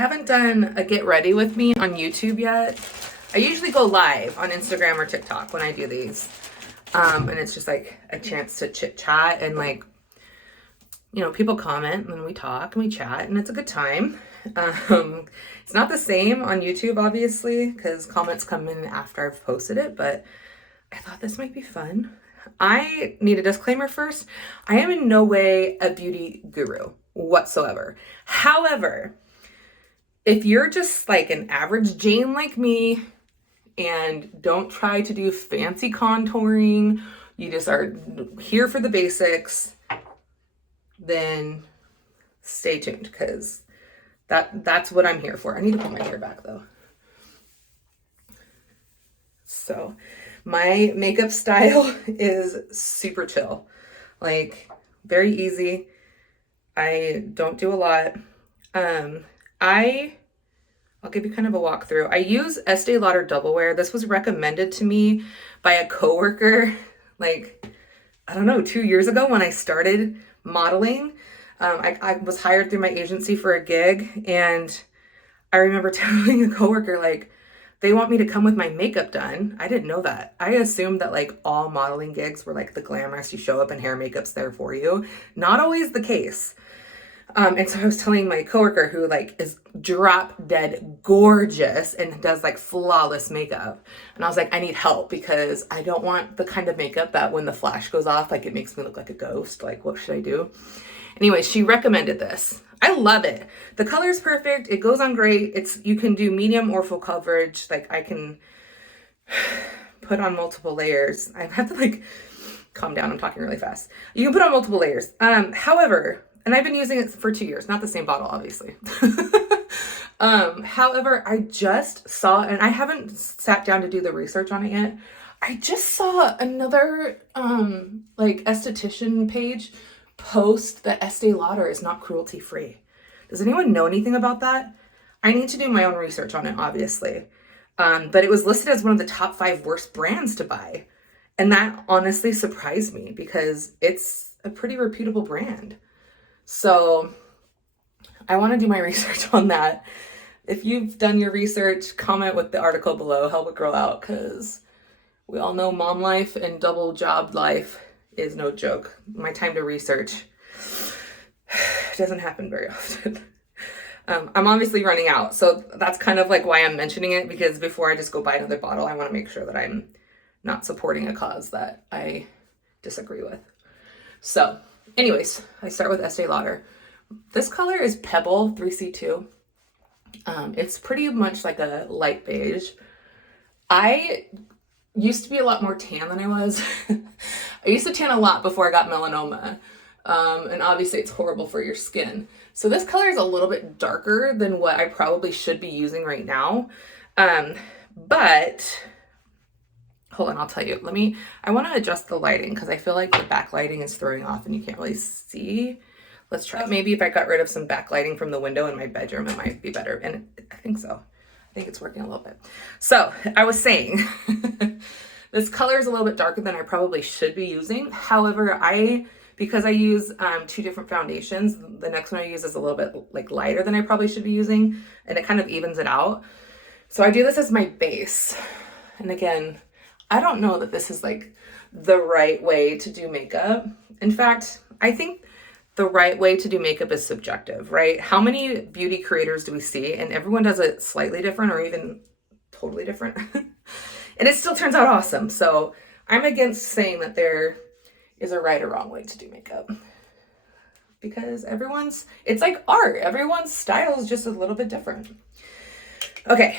haven't done a get ready with me on YouTube yet. I usually go live on Instagram or TikTok when I do these. And it's just like a chance to chit chat and like, you know, people comment and then we talk and we chat and it's a good time. It's not the same on YouTube, obviously, because comments come in after I've posted it, but I thought this might be fun. I need a disclaimer first. I am in no way a beauty guru whatsoever. However, if you're just like an average Jane like me and don't try to do fancy contouring, you just are here for the basics, then stay tuned because that's what I'm here for. I need to put my hair back though. So my makeup style is super chill, like very easy. I don't do a lot. I'll give you kind of a walkthrough. I use Estee Lauder Double Wear. This was recommended to me by a coworker, like, I don't know, 2 years ago when I started modeling. I was hired through my agency for a gig, and I remember telling a coworker, like, they want me to come with my makeup done. I didn't know that. I assumed that like all modeling gigs were like the glamorous, you show up and hair and makeup's there for you. Not always the case. And so I was telling my coworker who like is drop dead gorgeous and does like flawless makeup. And I was like, I need help because I don't want the kind of makeup that when the flash goes off, like it makes me look like a ghost. Like, what should I do? Anyway, she recommended this. I love it. The color's perfect. It goes on great. You can do medium or full coverage. Like I can put on multiple layers. I have to like calm down. I'm talking really fast. You can put on multiple layers. However, and I've been using it for 2 years, not the same bottle, obviously. However, I just saw, and I haven't sat down to do the research on it yet. I just saw another like esthetician page post that Estee Lauder is not cruelty free. Does anyone know anything about that? I need to do my own research on it, obviously. But it was listed as one of the top 5 worst brands to buy. And that honestly surprised me because it's a pretty reputable brand. So I want to do my research on that. If you've done your research, comment with the article below, help a girl out, because we all know mom life and double job life is no joke. My time to research doesn't happen very often. I'm obviously running out, so that's kind of like why I'm mentioning it, because before I just go buy another bottle, I want to make sure that I'm not supporting a cause that I disagree with. So anyways, I start with Estee Lauder. This color is Pebble 3C2. It's pretty much like a light beige. I used to be a lot more tan than I was. I used to tan a lot before I got melanoma. And obviously it's horrible for your skin. So this color is a little bit darker than what I probably should be using right now. But hold on, I'll tell you. I want to adjust the lighting because I feel like the backlighting is throwing off and you can't really see. Let's try. Maybe if I got rid of some backlighting from the window in my bedroom, it might be better. And I think so. I think it's working a little bit. So I was saying, this color is a little bit darker than I probably should be using. However, because I use 2 different foundations, the next one I use is a little bit like lighter than I probably should be using, and it kind of evens it out. So I do this as my base. And again, I don't know that this is like the right way to do makeup. In fact, I think the right way to do makeup is subjective, right? How many beauty creators do we see? And everyone does it slightly different or even totally different. And it still turns out awesome. So I'm against saying that there is a right or wrong way to do makeup. Because it's like art. Everyone's style is just a little bit different. Okay.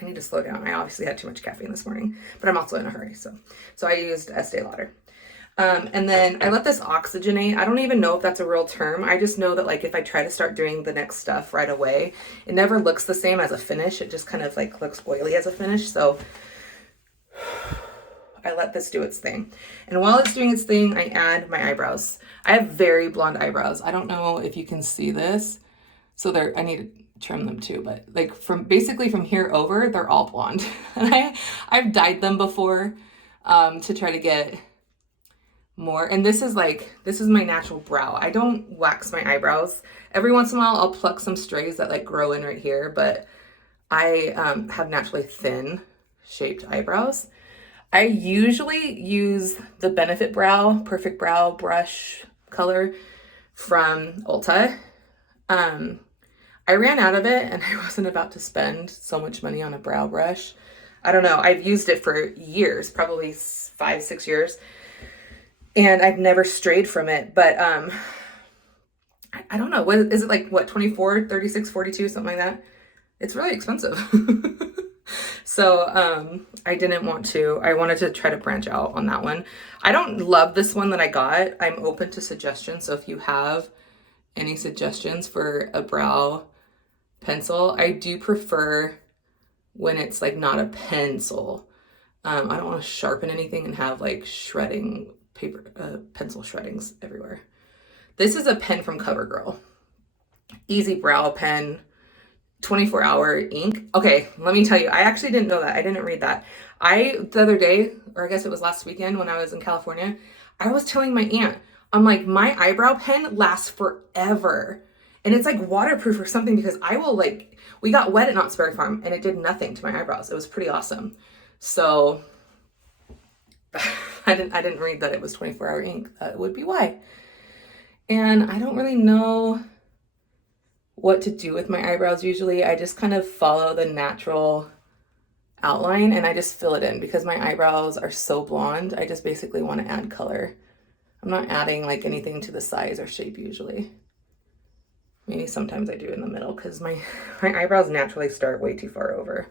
I need to slow down. I obviously had too much caffeine this morning, but I'm also in a hurry. So I used Estee Lauder. And then I let this oxygenate. I don't even know if that's a real term. I just know that like if I try to start doing the next stuff right away, it never looks the same as a finish. It just kind of like looks oily as a finish. So I let this do its thing. And while it's doing its thing, I add my eyebrows. I have very blonde eyebrows. I don't know if you can see this. So I need to trim them too, but like basically from here over, they're all blonde. And I've dyed them before to try to get more. And this is my natural brow. I don't wax my eyebrows. Every once in a while I'll pluck some strays that like grow in right here, but I have naturally thin shaped eyebrows. I usually use the Benefit Brow Perfect Brow brush color from Ulta. I ran out of it and I wasn't about to spend so much money on a brow brush. I don't know. I've used it for years, probably 5-6 years. And I've never strayed from it, but I don't know. What is it, like, what, 24, 36, 42, something like that? It's really expensive. So I wanted to try to branch out on that one. I don't love this one that I got. I'm open to suggestions. So if you have any suggestions for a brow pencil, I do prefer when it's like not a pencil. I don't want to sharpen anything and have like shredding paper, pencil shreddings everywhere. This is a pen from Covergirl. Easy brow pen. 24-hour ink. Okay, let me tell you, I actually didn't know that. I didn't read that. The other day, or I guess it was last weekend when I was in California, I was telling my aunt, I'm like, my eyebrow pen lasts forever. And it's like waterproof or something, because we got wet at Knott's Berry Farm and it did nothing to my eyebrows. It was pretty awesome. So I didn't read that it was 24-hour ink. That would be why. And I don't really know what to do with my eyebrows usually. I just kind of follow the natural outline and I just fill it in because my eyebrows are so blonde. I just basically want to add color. I'm not adding like anything to the size or shape usually. Maybe sometimes I do in the middle because my eyebrows naturally start way too far over.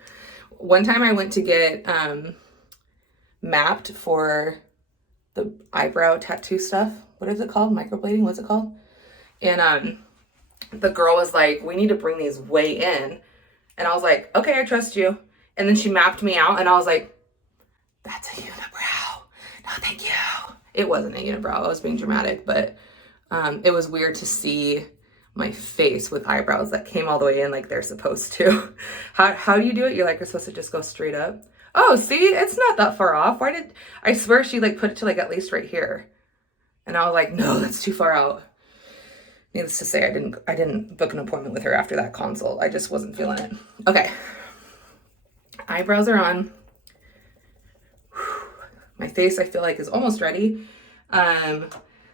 One time I went to get mapped for the eyebrow tattoo stuff. What is it called? Microblading? What's it called? And the girl was like, we need to bring these way in. And I was like, okay, I trust you. And then she mapped me out and I was like, that's a unibrow. No, thank you. It wasn't a unibrow. I was being dramatic, but it was weird to see my face with eyebrows that came all the way in like they're supposed to. How do you do it? You're supposed to just go straight up. Oh, see, it's not that far off. I swear she like put it to like at least right here. And I was like, no, that's too far out. Needless to say, I didn't book an appointment with her after that consult. I just wasn't feeling it. Okay. Eyebrows are on. My face, I feel like, is almost ready.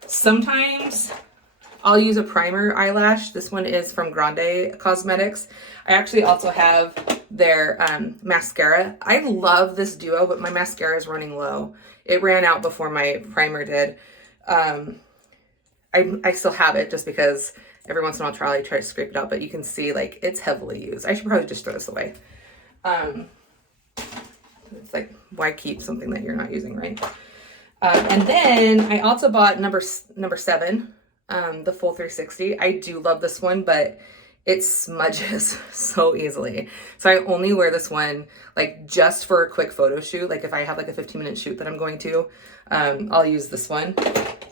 Sometimes I'll use a primer eyelash. This one is from Grande Cosmetics. I actually also have their mascara. I love this duo, but my mascara is running low. It ran out before my primer did. I still have it just because every once in a while I try to scrape it out, but you can see like it's heavily used. I should probably just throw this away. It's like, why keep something that you're not using, right? And then I also bought number 7, the full 360. I do love this one, but it smudges so easily. So I only wear this one like just for a quick photo shoot. Like if I have like a 15-minute shoot that I'm going to, I'll use this one.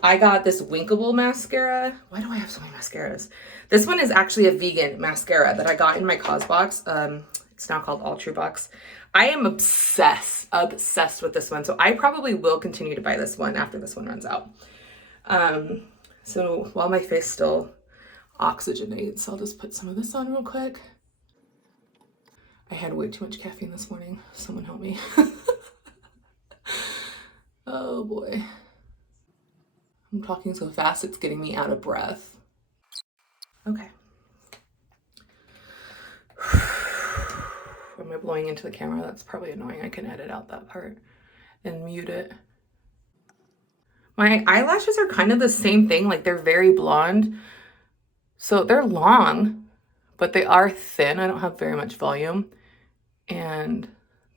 I got this Winkable mascara. Why do I have so many mascaras? This one is actually a vegan mascara that I got in my Cos box. It's now called All True Box. I am obsessed with this one. So I probably will continue to buy this one after this one runs out. So while my face still oxygenates, I'll just put some of this on real quick. I had way too much caffeine this morning. Someone help me. Oh boy. I'm talking so fast, it's getting me out of breath. Okay. Am I blowing into the camera? That's probably annoying. I can edit out that part and mute it. My eyelashes are kind of the same thing. Like they're very blonde. So they're long, but they are thin. I don't have very much volume and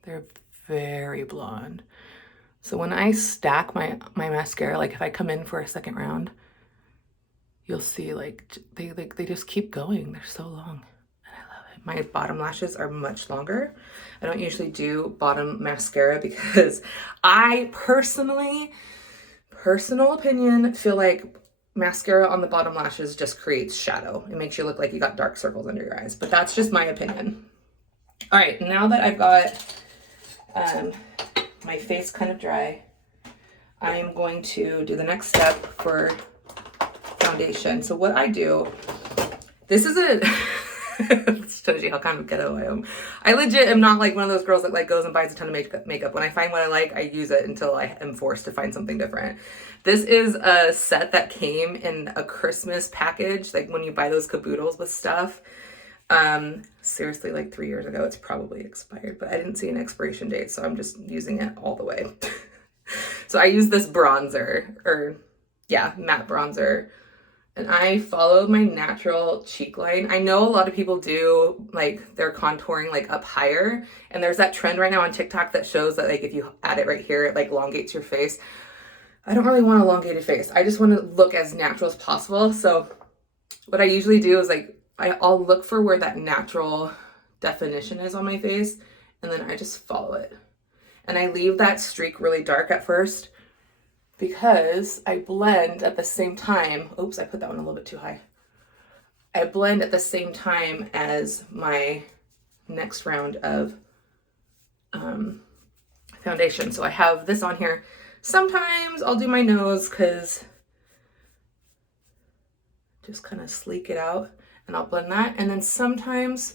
they're very blonde. So when I stack my mascara, like if I come in for a second round, you'll see like they just keep going. They're so long and I love it. My bottom lashes are much longer. I don't usually do bottom mascara because I personal opinion, feel like mascara on the bottom lashes just creates shadow. It makes you look like you got dark circles under your eyes, but that's just my opinion. All right, now that I've got my face kind of dry, I am going to do the next step for foundation. So what I do, this is a, this shows you how kind of ghetto I am. I legit am not like one of those girls that like goes and buys a ton of makeup. When I find what I like, I use it until I am forced to find something different. This is a set that came in a Christmas package, like when you buy those caboodles with stuff. Seriously, like 3 years ago, it's probably expired, but I didn't see an expiration date, so I'm just using it all the way. So I use this bronzer, or yeah, matte bronzer, and I followed my natural cheek line. I know a lot of people do like their contouring like up higher, and there's that trend right now on TikTok that shows that like if you add it right here, it like elongates your face. I don't really want an elongated face. I just want to look as natural as possible. So what I usually do is like I'll look for where that natural definition is on my face, and then I just follow it. And I leave that streak really dark at first because I blend at the same time. Oops, I put that one a little bit too high. I blend at the same time as my next round of foundation. So I have this on here. Sometimes I'll do my nose because just kind of sleek it out, and I'll blend that. And then sometimes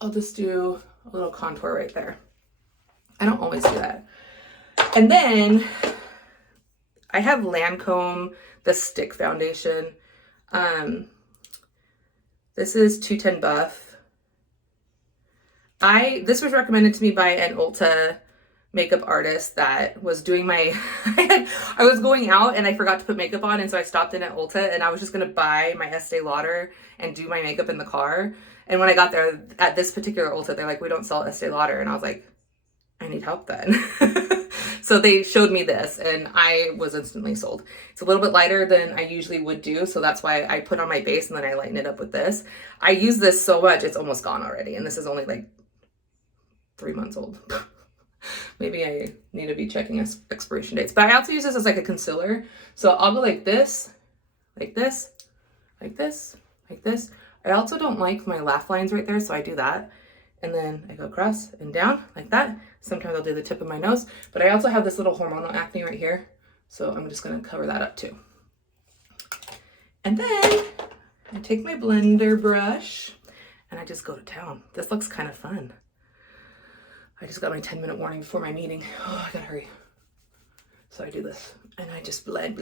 I'll just do a little contour right there. I don't always do that. And then I have Lancome, the stick foundation. This is 210 Buff. This was recommended to me by an Ulta makeup artist that was doing my, I was going out and I forgot to put makeup on, and so I stopped in at Ulta and I was just gonna buy my Estee Lauder and do my makeup in the car. And when I got there at this particular Ulta, they're like, we don't sell Estee Lauder. And I was like, I need help then. So they showed me this and I was instantly sold. It's a little bit lighter than I usually would do, so that's why I put on my base and then I lighten it up with this. I use this so much, it's almost gone already, and this is only like 3 months old. Maybe I need to be checking expiration dates. But I also use this as like a concealer. So I'll go like this, like this, like this, like this. I also don't like my laugh lines right there, so I do that. And then I go across and down like that. Sometimes I'll do the tip of my nose, but I also have this little hormonal acne right here. So I'm just gonna cover that up too. And then I take my blender brush and I just go to town. This looks kind of fun. I just got my 10-minute warning before my meeting. Oh, I gotta hurry. So I do this and I just blend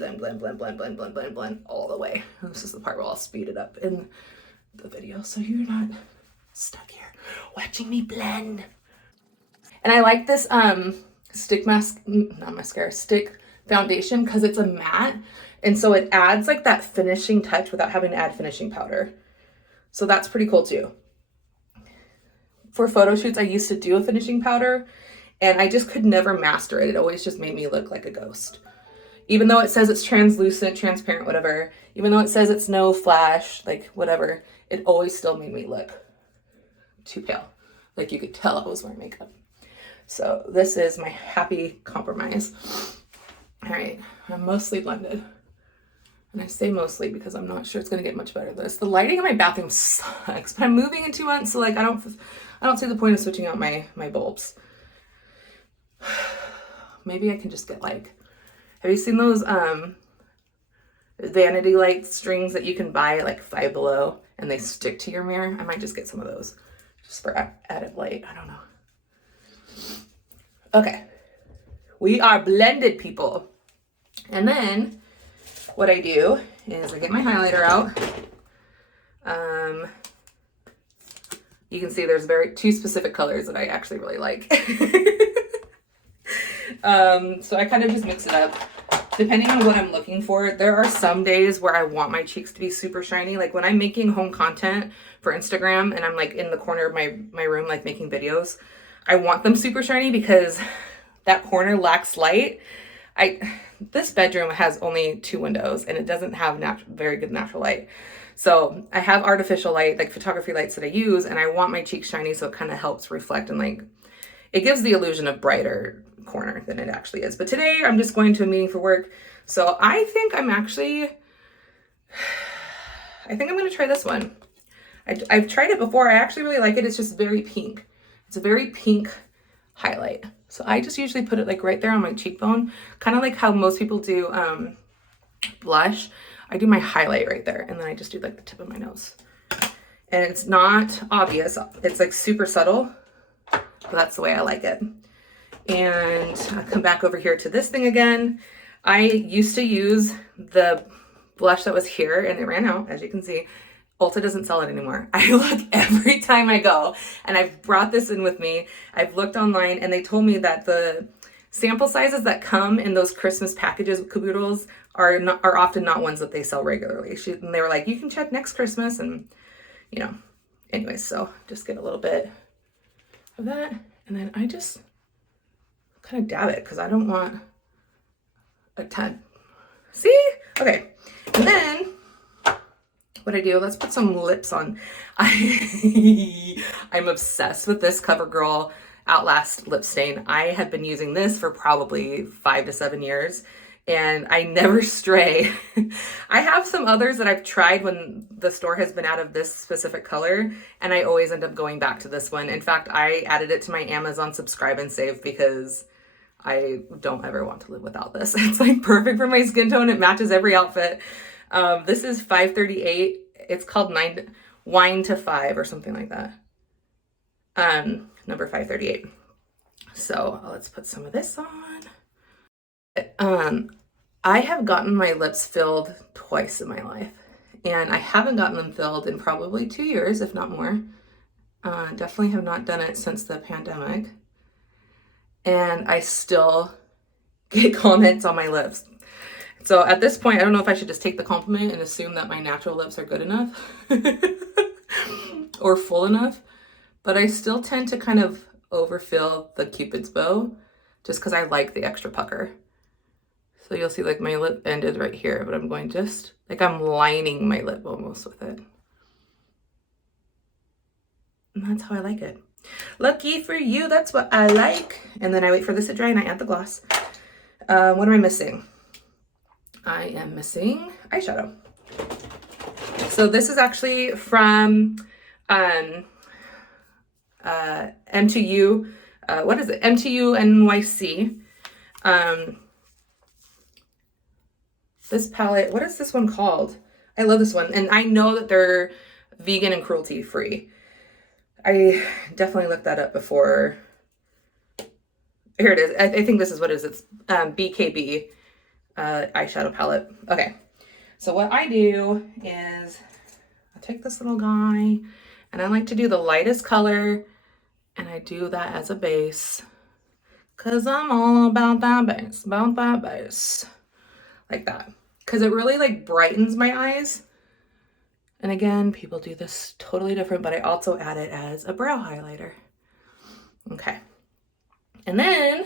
all the way. And this is the part where I'll speed it up in the video so you're not stuck here watching me blend. And I like this stick foundation because it's a matte, and so it adds like that finishing touch without having to add finishing powder. So that's pretty cool too. For photo shoots, I used to do a finishing powder and I just could never master it. It always just made me look like a ghost. Even though it says it's translucent, transparent, whatever, even though it says it's no flash, like whatever, it always still made me look too pale. Like you could tell I was wearing makeup. So this is my happy compromise. All right, I'm mostly blended. And I say mostly because I'm not sure it's gonna get much better than this. The lighting in my bathroom sucks, but I'm moving in 2 months, so like I don't see the point of switching out my bulbs. Maybe I can just get like, have you seen those vanity light strings that you can buy at like Five Below and they stick to your mirror? I might just get some of those just for added light. I don't know. Okay, we are blended, people. And then what I do is I get my highlighter out. You can see there's two specific colors that I actually really like. So I kind of just mix it up depending on what I'm looking for. There are some days where I want my cheeks to be super shiny. Like when I'm making home content for Instagram and I'm like in the corner of my room, like making videos, I want them super shiny because that corner lacks light. This bedroom has only 2 windows and it doesn't have very good natural light. So I have artificial light, like photography lights that I use, and I want my cheeks shiny so it kind of helps reflect and like, it gives the illusion of brighter corner than it actually is. But today I'm just going to a meeting for work. So I think I'm gonna try this one. I've tried it before. I actually really like it. It's just very pink. It's a very pink highlight. So I just usually put it like right there on my cheekbone, kind of like how most people do blush. I do my highlight right there, and then I just do like the tip of my nose. And it's not obvious. It's like super subtle, but that's the way I like it. And I'll come back over here to this thing again. I used to use the blush that was here, and it ran out, as you can see. Ulta doesn't sell it anymore. I look every time I go, and I've brought this in with me. I've looked online, and they told me that the sample sizes that come in those Christmas packages with caboodles are often not ones that they sell regularly. And they were like, you can check next Christmas, and you know, anyways, so just get a little bit of that, and then I just kind of dab it because I don't want a ton. See? Okay, and then what I do, let's put some lips on. I'm obsessed with this CoverGirl Outlast Lip Stain. I have been using this for probably 5 to 7 years, and I never stray. I have some others that I've tried when the store has been out of this specific color, and I always end up going back to this one. In fact, I added it to my Amazon subscribe and save because I don't ever want to live without this. It's like perfect for my skin tone. It matches every outfit. This is 538. It's called Wine to 5 or something like that. Number 538. So let's put some of this on. I have gotten my lips filled twice in my life, and I haven't gotten them filled in probably 2 years, if not more. Definitely have not done it since the pandemic. And I still get comments on my lips. So at this point, I don't know if I should just take the compliment and assume that my natural lips are good enough or full enough, but I still tend to kind of overfill the Cupid's bow just because I like the extra pucker. So you'll see like my lip ended right here, but I'm going just, like I'm lining my lip almost with it. And that's how I like it. Lucky for you, that's what I like. And then I wait for this to dry and I add the gloss. What am I missing? I am missing eyeshadow. So this is actually from M2U, what is it? M2U NYC. This palette, what is this one called? I love this one. And I know that they're vegan and cruelty free. I definitely looked that up before. Here it is. I think this is what it is. It's BKB eyeshadow palette. Okay. So what I do is I take this little guy and I like to do the lightest color, and I do that as a base because I'm all about that base, like that. Because it really like brightens my eyes. And again, people do this totally different, but I also add it as a brow highlighter. Okay. And then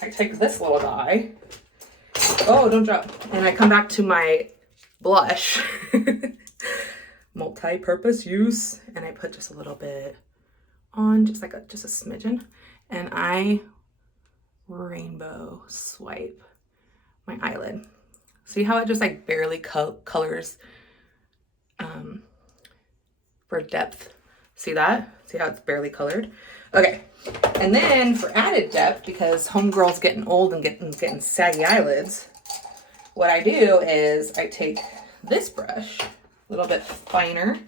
I take this little guy. Oh, don't drop. And I come back to my blush. Multi-purpose use. And I put just a little bit on, just like just a smidgen. And I rainbow swipe my eyelid. See how it just like barely colors for depth? See that? See how it's barely colored? Okay. And then for added depth, because homegirl's getting old and getting saggy eyelids, what I do is I take this brush, a little bit finer,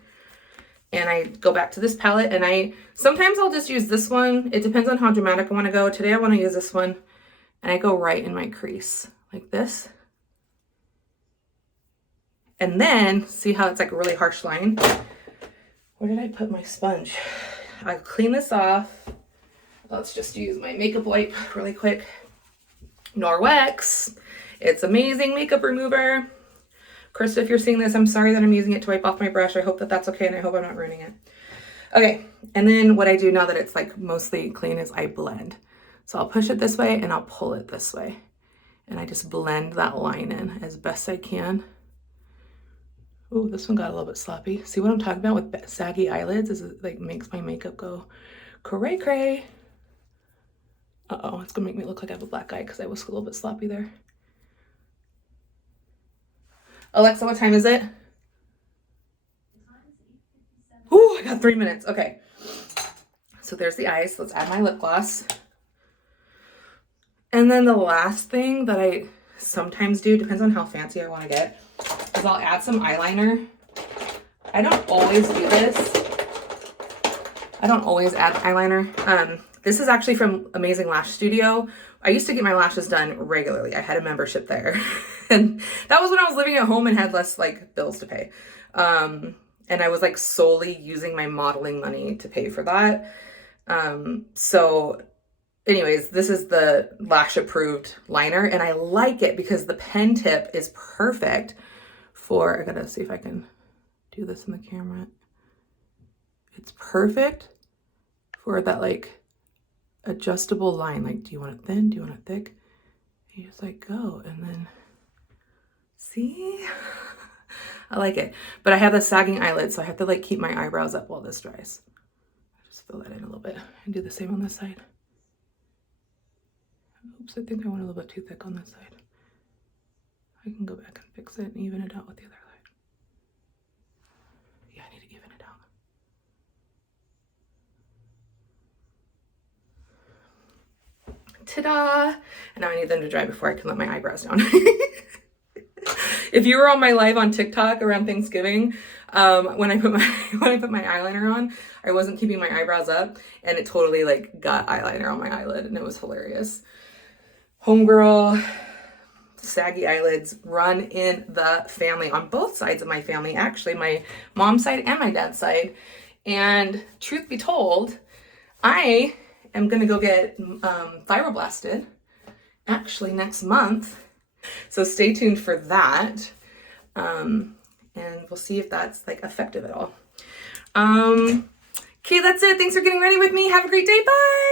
and I go back to this palette, and sometimes I'll just use this one. It depends on how dramatic I want to go. Today I want to use this one, and I go right in my crease like this. And then see how it's like a really harsh line? Where did I put my sponge? I'll clean this off. Let's just use my makeup wipe really quick. Norwex. It's amazing makeup remover. Krista, if you're seeing this, I'm sorry that I'm using it to wipe off my brush. I hope that that's okay, and I hope I'm not ruining it. Okay, and then what I do now that it's like mostly clean is I blend. So I'll push it this way and I'll pull it this way. And I just blend that line in as best I can. Oh, this one got a little bit sloppy. See what I'm talking about with saggy eyelids? Is it like makes my makeup go cray cray. Uh-oh, it's gonna make me look like I have a black eye because I was a little bit sloppy there. Alexa, what time is it? Ooh, I got 3 minutes. Okay. So there's the eyes. Let's add my lip gloss. And then the last thing that I sometimes do, depends on how fancy I want to get, is I'll add some eyeliner. I don't always do this. I don't always add eyeliner. This is actually from Amazing Lash Studio. I used to get my lashes done regularly. I had a membership there. And that was when I was living at home and had less like bills to pay. And I was like solely using my modeling money to pay for that. So anyways, this is the Lash approved liner and I like it because the pen tip is perfect for, I gotta see if I can do this in the camera. It's perfect for that like adjustable line. Like, do you want it thin? Do you want it thick? You just like go and then see? I like it. But I have the sagging eyelid, so I have to like keep my eyebrows up while this dries. Just fill that in a little bit and do the same on this side. Oops, I think I went a little bit too thick on this side. I can go back and fix it and even it out with the other side. Yeah, I need to even it out. Ta-da! And now I need them to dry before I can let my eyebrows down. If you were on my live on TikTok around Thanksgiving, when I put my eyeliner on, I wasn't keeping my eyebrows up, and it totally like got eyeliner on my eyelid, and it was hilarious. Homegirl, saggy eyelids run in the family on both sides of my family, actually, my mom's side and my dad's side. And truth be told, I am gonna go get thyroblasted actually next month. So stay tuned for that. And we'll see if that's like effective at all. Okay, that's it. Thanks for getting ready with me. Have a great day. Bye.